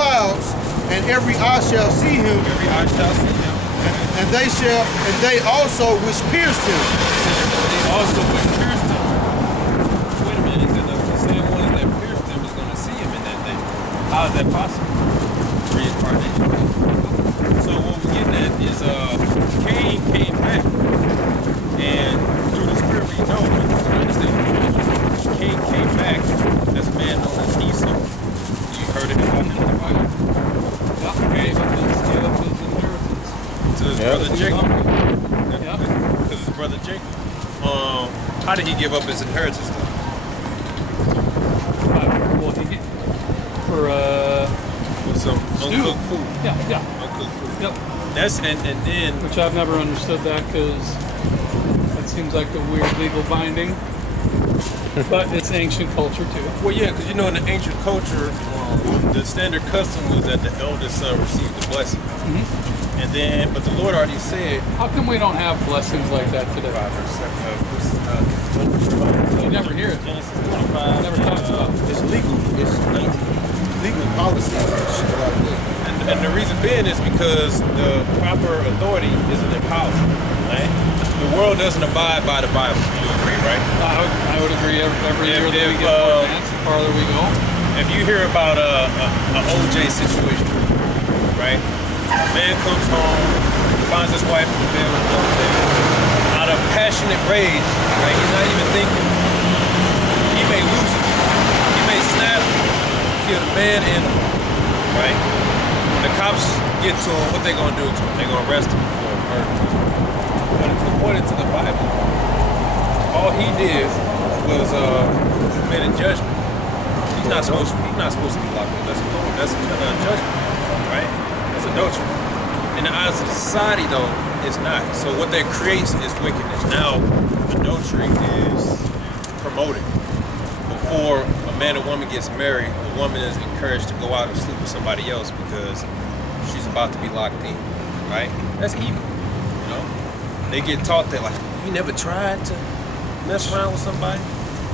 clouds, and every eye shall see him, Every eye shall see him. and they also which pierced him. They also which pierced him. Wait a minute, he said the same one that pierced him is going to see him in that day. How is that possible? Reincarnation. So what we're getting at is Cain came back, and through the spirit we know, we understand Cain came back as a man known as Esau. You heard it about him in the Bible. Gave up his inheritance to his brother Jacob. Because his brother Jacob. How did he give up his inheritance though? Well, he get for With some uncooked food. yeah. Uncooked food. Yep. That's and then Which I've never understood that because it seems like a weird legal binding. But it's ancient culture too. well, yeah, because you know in the ancient culture, the standard custom was that the eldest son received the blessing, and then but the Lord already said. How come we don't have blessings like that today? You never hear it. Genesis 25. Never talked about it. It's legal. It's legal policies and shit like that. And the reason being is because the proper authority isn't empowered, right? The world doesn't abide by the Bible. You agree, right? I would agree. Every year that we If, get more advanced, the farther we go. If you hear about a OJ situation, right? A man comes home, finds his wife in the bed with another man. Out of passionate rage, right? He's not even thinking. He may lose it. He may snap, kill the man and the woman, right? When the cops get to him, what they gonna do to him? They gonna arrest him for murder. But according to the Bible, all he did was commit a judgment. He's not supposed to be locked up. That's a judgment, right? That's adultery. In the eyes of society, though, it's not. So what that creates is wickedness. Now, adultery is promoted. Before a man and woman gets married, the woman is encouraged to go out and sleep with somebody else because she's about to be locked in, right? That's evil, you know? They get taught that, like, you never tried to mess around with somebody.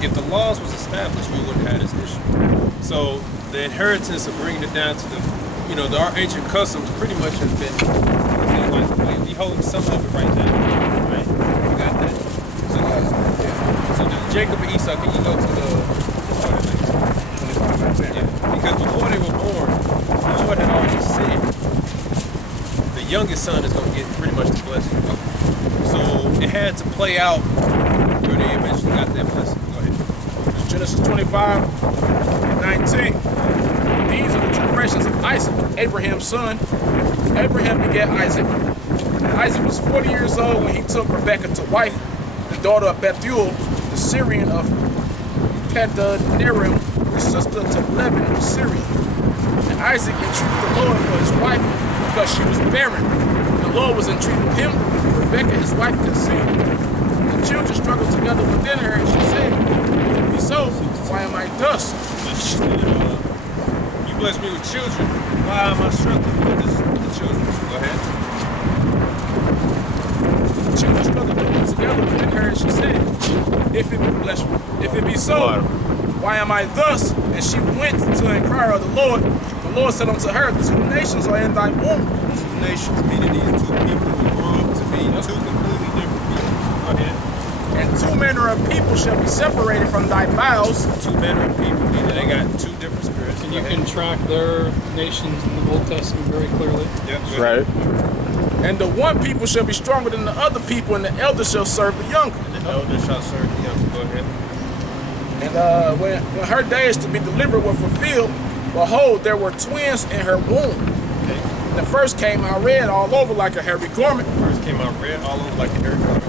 If the laws was established, we wouldn't have this issue. So the inheritance of bringing it down to the, our ancient customs pretty much has been, we holding some of it right now, right? You got that? So the Jacob and Esau, can you go to the because before they were born, the Lord had already said the youngest son is going to get pretty much the blessing. So it had to play out where they eventually got that blessing. Go ahead. Genesis 25 and 19. These are the generations of Isaac, Abraham's son. Abraham begat Isaac. And Isaac was 40 years old when he took Rebekah to wife, the daughter of Bethuel, the Syrian of Padanaram, the sister to Laban the Syrian. And Isaac entreated the Lord for his wife because she was barren. The Lord was entreated with him. Rebekah, his wife, conceived. The children struggled together within her, and she said, "If it be so, why am I thus?" So she said, you bless me with children. Why am I struggling with the children? Go ahead. The children struggled together within her, and she said, If it be so, why am I thus?" And she went to inquire of the Lord. The Lord said unto her, 2 nations are in thy womb. 2 nations, meaning these 2 people who grew up to be 2 completely different people. Go ahead. And 2 manner of people shall be separated from thy bowels. 2 manner of people, meaning they got 2 different spirits. And you can track their nations in the Old Testament very clearly. Yep, Right. And the one people shall be stronger than the other people, and the elder shall serve the younger. And the elder shall serve the younger. Go ahead. And when her days to be delivered were fulfilled, behold, there were twins in her womb. Okay. And the first came out red all over like a hairy garment. First came out red all over like a hairy garment.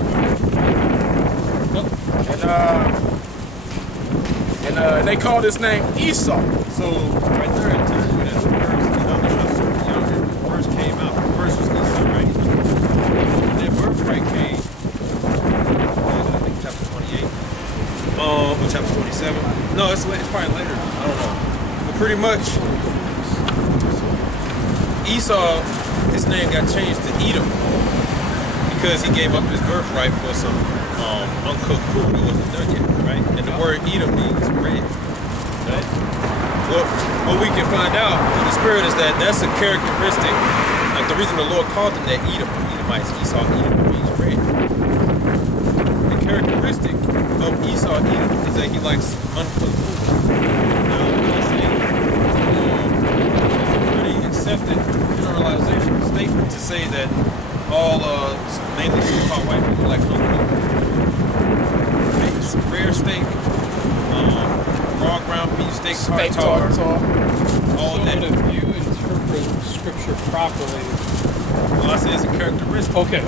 And they called his name Esau. So right there it tells you that the elder shall serve the younger. The first came out. The first was Esau, right? So when that birthright came, I think chapter 28. Or chapter 27. No, it's probably later. I don't know. But pretty much, Esau, his name got changed to Edom because he gave up his birthright for some uncooked food that wasn't done yet, right? And the word Edom means red, right? Well, what we can find out in the spirit is that that's a characteristic. Like the reason the Lord called them that Edomites, Esau, Edom means red. The characteristic of Esau, Edom, is that he likes uncooked food. Now, I say, it's a pretty accepted generalization statement to say that all, mainly so-called white people like uncooked food. Rare steak, raw ground beef steak, tartare, all So that. if you interpret scripture properly, Well, I say it's a characteristic. okay.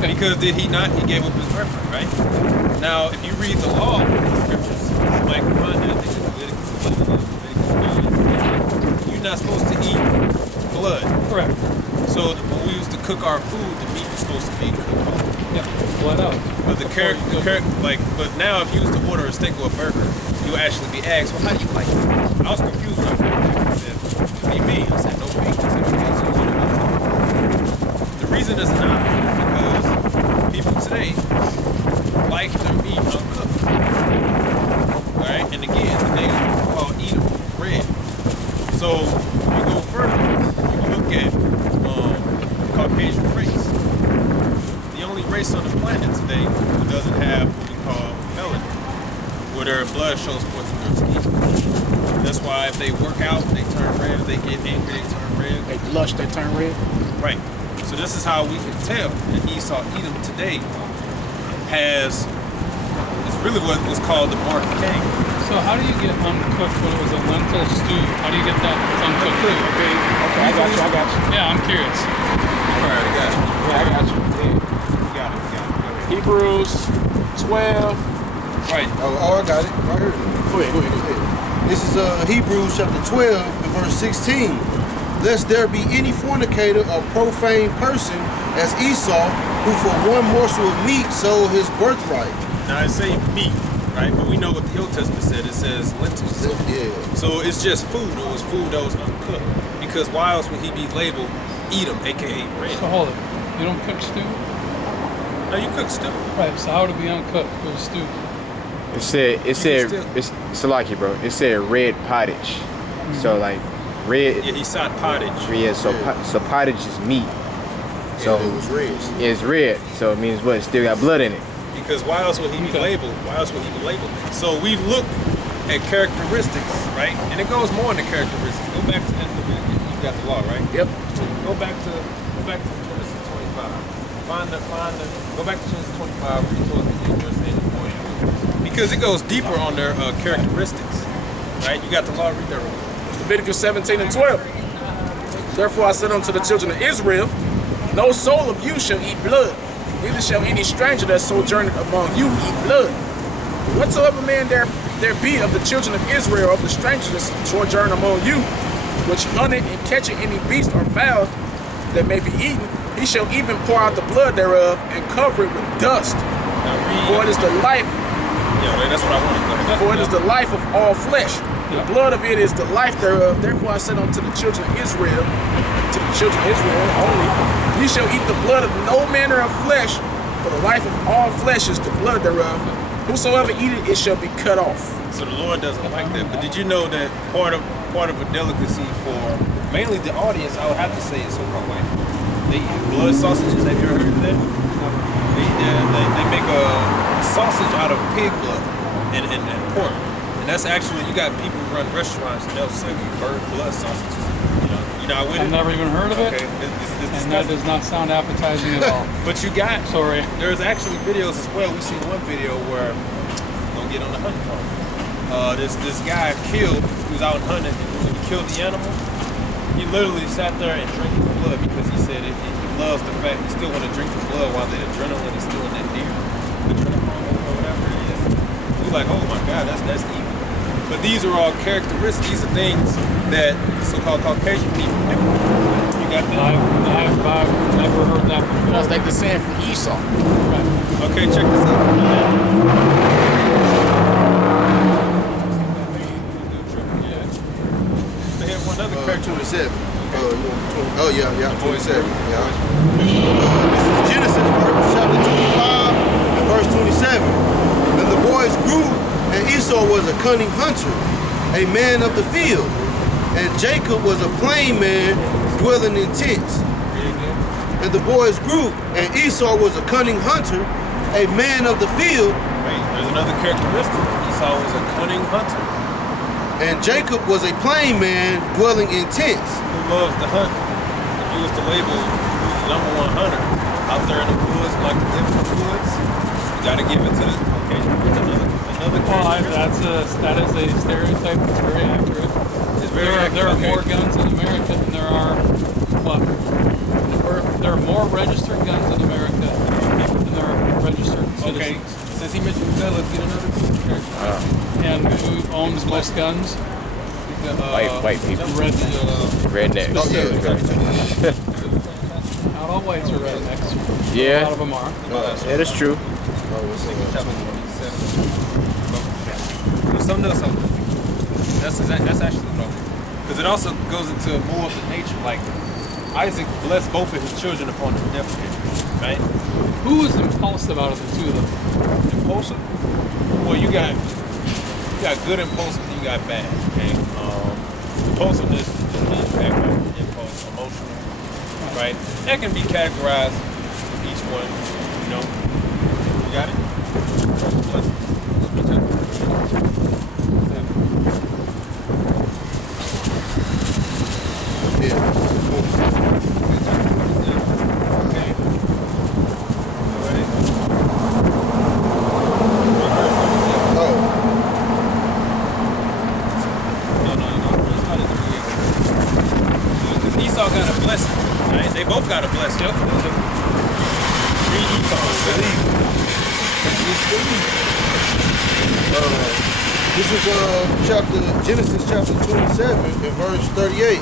Because did he not? He gave up his birthright, right? Now, if you read the law, the scriptures, somebody can find that. I think it's Leviticus 11, you're not supposed to eat blood. Correct. So when we used to cook our food, the meat was supposed to be cooked. Yeah, blood out. But but now if you used to order a steak or a burger, you would actually be asked, well, how do you like it? I was confused when I said, what do you mean? I said, no meat. I said, okay, so what about it? The reason it's not is because people today like their meat uncooked. Alright? And again, they call Edom red. So when you go further, you look at Caucasian race. The only race on the planet today who doesn't have what we call melanin, where their blood shows forth in their skin. That's why if they work out, they turn red. If they get angry, they turn red. They blush, they turn red. Right. So this is how we can tell that Esau Edom today has, it's really what was called the mark of Cain. So how do you get uncooked when it was a lentil stew? How do you get that uncooked? Okay, I got you. Yeah, I'm curious. All right, I got it. Yeah, I got you. Yeah. You got it. Hebrews 12. Right. Oh, I got it. Right here. Go ahead. This is Hebrews chapter 12 and verse 16. Lest there be any fornicator or profane person as Esau, who for one morsel of meat sold his birthright. Now I say meat, right? But we know what the Old Testament said. It says lentils. Yeah. So it's just food. It was food that was uncooked. Because why else would he be labeled Edom, aka red? So hold it. You don't cook stew? No, you cook stew. Right, so how would it be uncooked? It was stew. It's like it, bro. It said red pottage. So like red. Yeah, he sought pottage. Yeah, so pottage is meat. So And it was red. it's red. So it means what? It still got blood in it. Because why else would he be labeled? Why else would he be labeled? So we look at characteristics, right? And it goes more into characteristics. Go back to that. You got the law, right? Yep. So go back to Genesis 25. Go back to Genesis 25. Read towards the end, verse 8 and 40. Because it goes deeper on their characteristics, right? You got the law. Read that. Leviticus 17 and 12. Therefore I said unto the children of Israel, no soul of you shall eat blood, neither shall any stranger that sojourneth among you eat blood. Whatsoever man there be of the children of Israel, of the strangers that sojourn among you, which hunteth and catcheth any beast or fowl that may be eaten, he shall even pour out the blood thereof and cover it with dust. Now read. For it is the life, Yeah, that's what I wanted. Go ahead. for it is the life of all flesh. The blood of it is the life thereof. Therefore I said unto the children of Israel, only, ye shall eat the blood of no manner of flesh, for the life of all flesh is the blood thereof. Whosoever eateth it shall be cut off. So the Lord doesn't like that. But did you know that part of a delicacy for mainly the audience, I would have to say, is so-called white. They eat blood sausages. Have you ever heard of that? They make a sausage out of pig blood and pork. And that's actually, you got people who run restaurants and they'll sell you bird blood sausages. You're not with I've it? never even heard of it. Okay, it's And that disgusting. does not sound appetizing at all. But you got, Sorry. there's actually videos as well. We seen one video where, don't get on the hunting part. This guy killed, he was out hunting, and when he killed the animal, he literally sat there and drank his blood because he said he loves the fact he still want to drink the blood while the adrenaline is still in that deer. Adrenaline or whatever it is. We're like, oh my God, that's evil. But these are all characteristics. These are things that so-called Caucasian people do. You got that? I've never heard that before. That's like the saying from Esau. Right. Okay, check this out. They have one other character. 27. Oh, yeah, 27. Yeah. This is Genesis, chapter 25 and verse 27. And the boys grew, and Esau was a cunning hunter, a man of the field. And Jacob was a plain man dwelling in tents. And the boys grew, and Esau was a cunning hunter, a man of the field. Wait, there's another characteristic. Esau was a cunning hunter And Jacob was a plain man dwelling in tents. who loves to hunt. If you was to label who's the number one hunter out there in the woods, like the different woods, you gotta give it to the occasion. Another Well, characteristic. that is a stereotype that's very accurate. It's very There are accurate. more guns in America than there are, what? There are more registered guns in America than there are registered citizens. Okay, since he mentioned gun, let's get another characteristic. And who owns most guns? White people. Red, Rednecks. Oh, yeah. not all whites are rednecks. A Yeah. lot of them are. Yeah, that's true. There's something else. That's actually because it also goes into more of the nature. Like Isaac blessed both of his children upon his death, right? Who is impulsive out of the two of them? Impulsive. Well, you got good impulsive, and you got bad. Okay. Impulsiveness is the impact of impulse, emotional, right? That can be categorized in each one. You know. You got it. Okay. All right. Oh, Because Esau got a blessing, right? They both got a blessing. Read Esau, believe. this is Genesis chapter 27 and verse 38.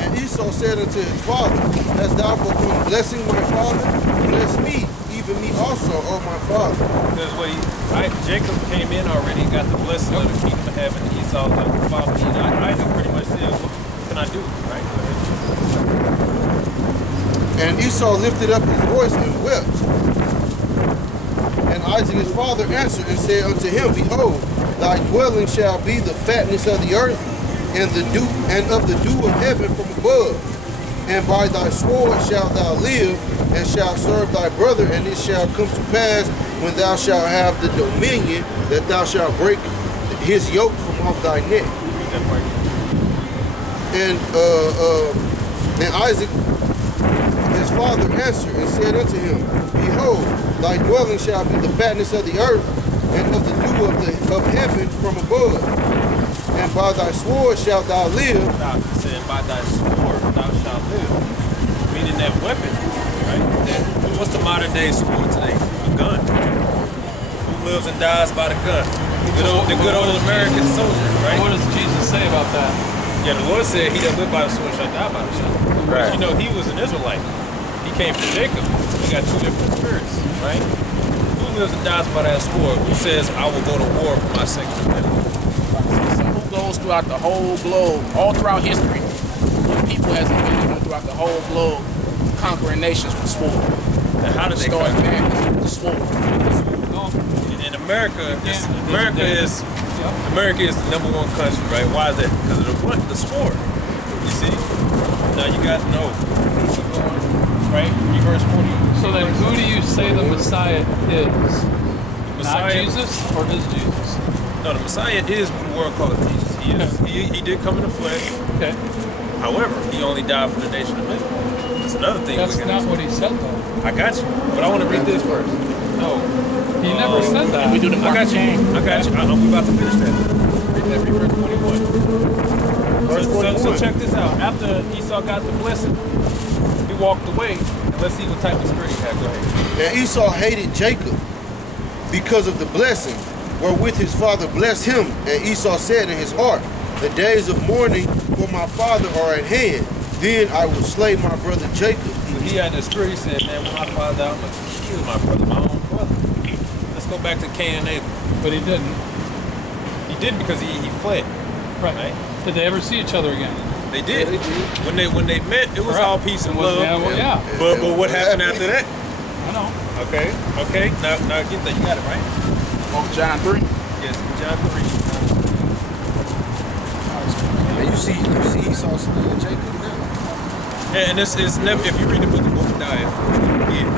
And Esau said unto his father, Hast thou proclaimed blessing my father? Bless me, even me also, O my father. Because Jacob came in already and got the blessing of the kingdom of heaven. Esau was like, Father, Isaac pretty much said, what can I do? Right? Go ahead. And Esau lifted up his voice and wept. And Isaac his father answered and said unto him, Behold, thy dwelling shall be the fatness of the earth, and the dew of the dew of heaven from above. And by thy sword shalt thou live, and shalt serve thy brother, and it shall come to pass when thou shalt have the dominion that thou shalt break his yoke from off thy neck. Read that part. And Isaac his father answered and said unto him, Behold, thy dwelling shall be the fatness of the earth, and of the dew of heaven from above. And by thy sword shalt thou live. Stop. He said, by thy sword thou shalt live. Meaning that weapon, right? What's the modern day sword today? A gun. Who lives and dies by the gun? The good old American soldier, right? What does Jesus say about that? Yeah, the Lord said he that live by the sword shall die by the sword. Right. But you know, he was an Israelite. He came from Jacob. We got two different spirits, right? Who lives and dies by that sword? Who says, I will go to war for my sake? Who goes throughout the whole globe, all throughout history, people as individuals throughout the whole globe, conquering nations with sword. And how did they Start conquer? man with the sword. In America, America is the number one country, right? Why is that? Because of the sport. You see? Now you got no. Right? Verse 40. So then, who do you say the Messiah is? Not Messiah- Jesus, or is Jesus? No, the Messiah is what the world calls Jesus. He did come in the flesh. Okay, However, he only died for the nation of Israel. That's another thing. that's we can not what he said though. I got you. But I want to read this first. No. He never said that. We do the I got you. I got you. I'm about to finish that. Read verse 21. So check this out. After Esau got the blessing, he walked away. And let's see what type of spirit he had. Go ahead. And Esau hated Jacob because of the blessing wherewith his father blessed him. And Esau said in his heart, The days of mourning for my father are at hand. Then I will slay my brother Jacob. So he had this spirit. He said, man, when my father out, I'm going to kill my brother, my own brother. Let's go back to Cain and Abel. But he didn't. He did because he fled. Right. Did they ever see each other again? They did. When they met, it was all peace and It was- love. yeah, well, yeah. But what happened after that? I know. Okay. Now get that. You got it right. On John 3. Yes, John 3. And you see Esau slaying Jacob now. And this is never, if you read the book of Obadiah, yeah,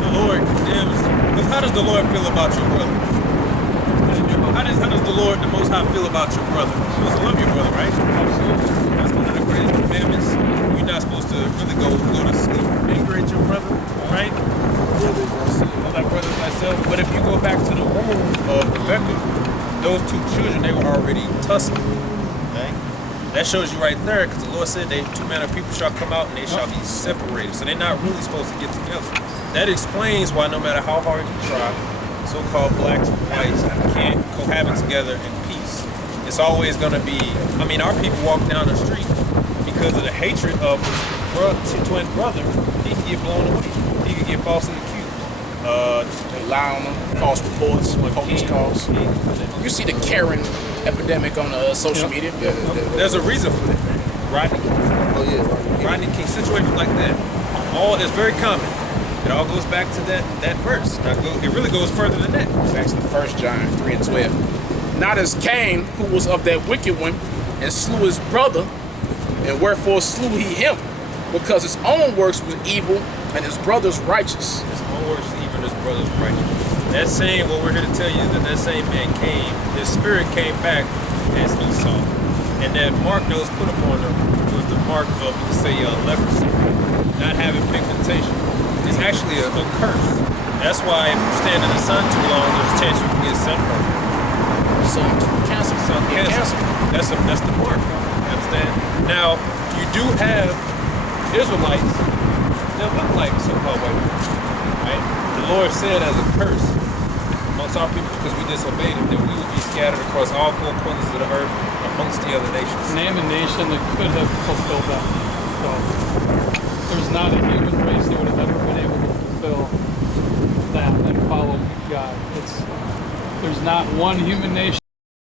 the Lord condemns, because how does the Lord feel about your brother? How does the Lord, the Most High, feel about your brother? You're supposed to love your brother, right? Absolutely. That's one of the greatest commandments. You're not supposed to really go to sleep angry at your brother, right? Love thy brother as thyself. But if you go back to the womb of Rebecca, those two children, they were already tussling. Okay? That shows you right there, because the Lord said, two men of people shall come out and they shall be separated. So they're not really supposed to get together. That explains why no matter how hard you try, so-called blacks and whites can't cohabit together in peace. It's always going to be, I mean, our people walk down the street because of the hatred of his twin brother. He can get blown away. He can get falsely accused. They lie on them, false reports, police calls. You see the Karen epidemic on social media. There's a reason for that. Rodney King. Oh yeah. Rodney King, situations like that. All is very common. It all goes back to that verse. It really goes further than that. It's actually 1 John 3:12. Not as Cain, who was of that wicked one, and slew his brother, and wherefore slew he him, because his own works were evil, and his brother's righteous. His own works even his brother's righteous. That same, what we're here to tell you is that same man came, his spirit came back as Esau. And that mark that was put upon him was the mark of, you could say, leprosy, not having pigmentation. It's actually a curse. That's why if you stand in the sun too long, there's a chance you can get sunburn. Sun cancer. Sun cancer. That's the mark. You understand? Now, you do have Israelites that look like so-called white people, right? The Lord said as a curse amongst our people because we disobeyed him that we would be scattered across all four corners of the earth amongst the other nations. Name a nation that could have fulfilled that. So there's not a human race that would have ever been able to fulfill that and follow God. There's not one human nation